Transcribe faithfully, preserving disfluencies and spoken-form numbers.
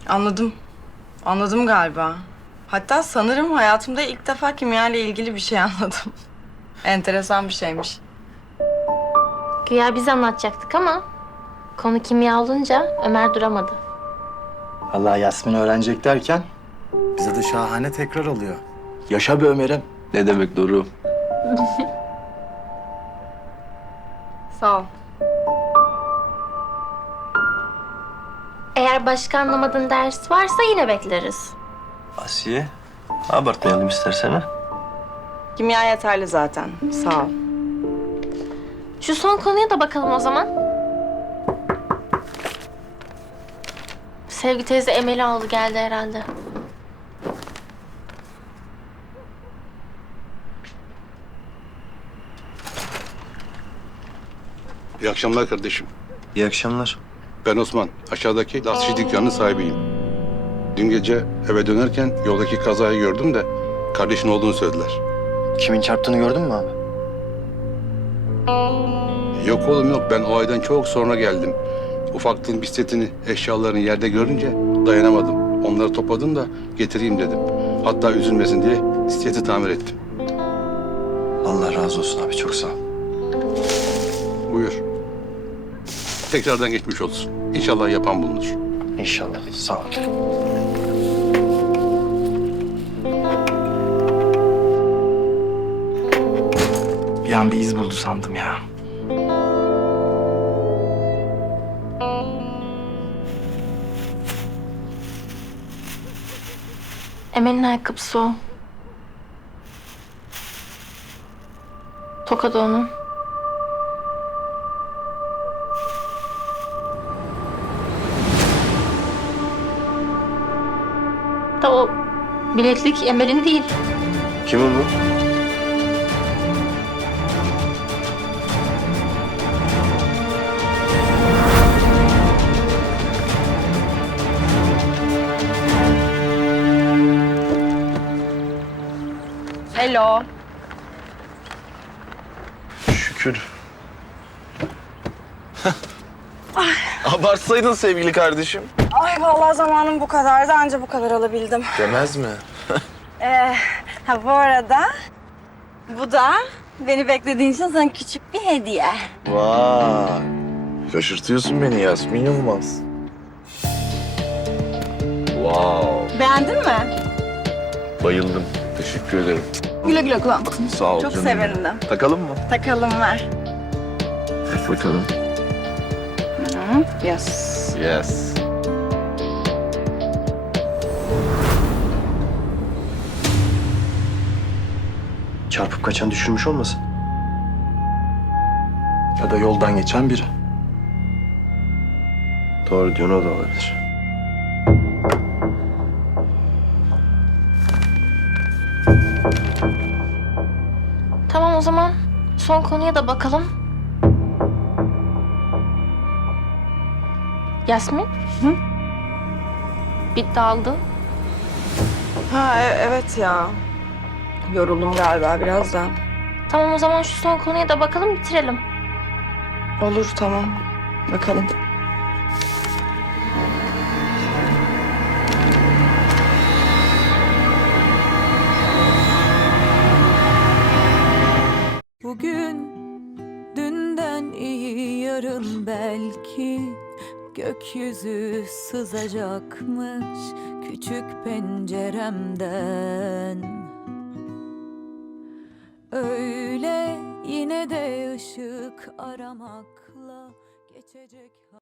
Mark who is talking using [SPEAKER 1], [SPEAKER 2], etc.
[SPEAKER 1] Anladım. Anladım galiba. Hatta sanırım hayatımda ilk defa kimya ile ilgili bir şey anladım. Enteresan bir şeymiş.
[SPEAKER 2] Güya biz anlatacaktık ama konu kimya olunca Ömer duramadı.
[SPEAKER 3] Allah Yasmin öğrenecek derken
[SPEAKER 4] Bize de şahane tekrar oluyor.
[SPEAKER 3] yaşa be Ömer'im.
[SPEAKER 5] Ne demek Doruk?
[SPEAKER 1] Sağ ol.
[SPEAKER 2] Eğer başka anlamadığın ders varsa yine bekleriz.
[SPEAKER 5] Asiye, abartmayalım istersen ha.
[SPEAKER 1] Kimya yeterli zaten. Sağ ol.
[SPEAKER 2] Şu son konuya da bakalım o zaman. Sevgi teyze Emel'i aldı geldi herhalde.
[SPEAKER 6] İyi akşamlar kardeşim.
[SPEAKER 5] İyi akşamlar.
[SPEAKER 6] Ben Osman. Aşağıdaki lastikçi dükkanının sahibiyim. Dün gece eve dönerken yoldaki kazayı gördüm de kardeşin olduğunu söylediler.
[SPEAKER 3] Kimin çarptığını gördün mü abi?
[SPEAKER 6] Yok oğlum yok. Ben o aydan çok sonra geldim. Ufaklığın bisikletini, eşyalarını yerde görünce dayanamadım. Onları topladım da getireyim dedim. Hatta üzülmesin diye bisikleti tamir ettim.
[SPEAKER 5] Allah razı olsun abi, çok sağ ol.
[SPEAKER 6] Buyur. Tekrardan geçmiş olsun. İnşallah yapan bulunur.
[SPEAKER 3] İnşallah. Sağ ol. Bir an bir iz buldu sandım ya.
[SPEAKER 2] Emel'in ayakkabısı o. Toka da onun. Da o bileklik Emel'in değil.
[SPEAKER 5] Kimin bu?
[SPEAKER 1] Hello.
[SPEAKER 5] Şükür. Abartsaydın sevgili kardeşim.
[SPEAKER 1] Ay vallahi zamanım bu kadardı. Anca bu kadar alabildim.
[SPEAKER 5] Demez mi?
[SPEAKER 1] Ee, ha bu arada bu da beni beklediğin için sana küçük bir hediye.
[SPEAKER 5] Vay. Şaşırtıyorsun beni Yasmin Yılmaz. Wow.
[SPEAKER 1] Beğendin mi?
[SPEAKER 5] Bayıldım. Teşekkür ederim.
[SPEAKER 1] Güle güle kullan.
[SPEAKER 5] Sağ ol
[SPEAKER 1] Çok
[SPEAKER 5] canım.
[SPEAKER 1] sevindim.
[SPEAKER 5] Takalım mı?
[SPEAKER 1] Takalım ver.
[SPEAKER 5] Bakalım.
[SPEAKER 1] Hı, yes.
[SPEAKER 5] Yes.
[SPEAKER 3] Çarpıp kaçan düşürmüş olmasın? Ya da yoldan geçen biri.
[SPEAKER 5] Doğru diyorsun, o da olabilir.
[SPEAKER 2] Tamam o zaman son konuya da bakalım. Yasmin?
[SPEAKER 1] Hı?
[SPEAKER 2] Bitti aldı.
[SPEAKER 1] Ha e- evet ya. Yoruldum galiba biraz da.
[SPEAKER 2] Tamam o zaman şu son konuya da bakalım bitirelim.
[SPEAKER 1] Olur tamam. Bakalım.
[SPEAKER 7] Bugün dünden iyi yarın belki gökyüzü sızacakmış küçük penceremden. Öyle yine de ışık aramakla geçecek.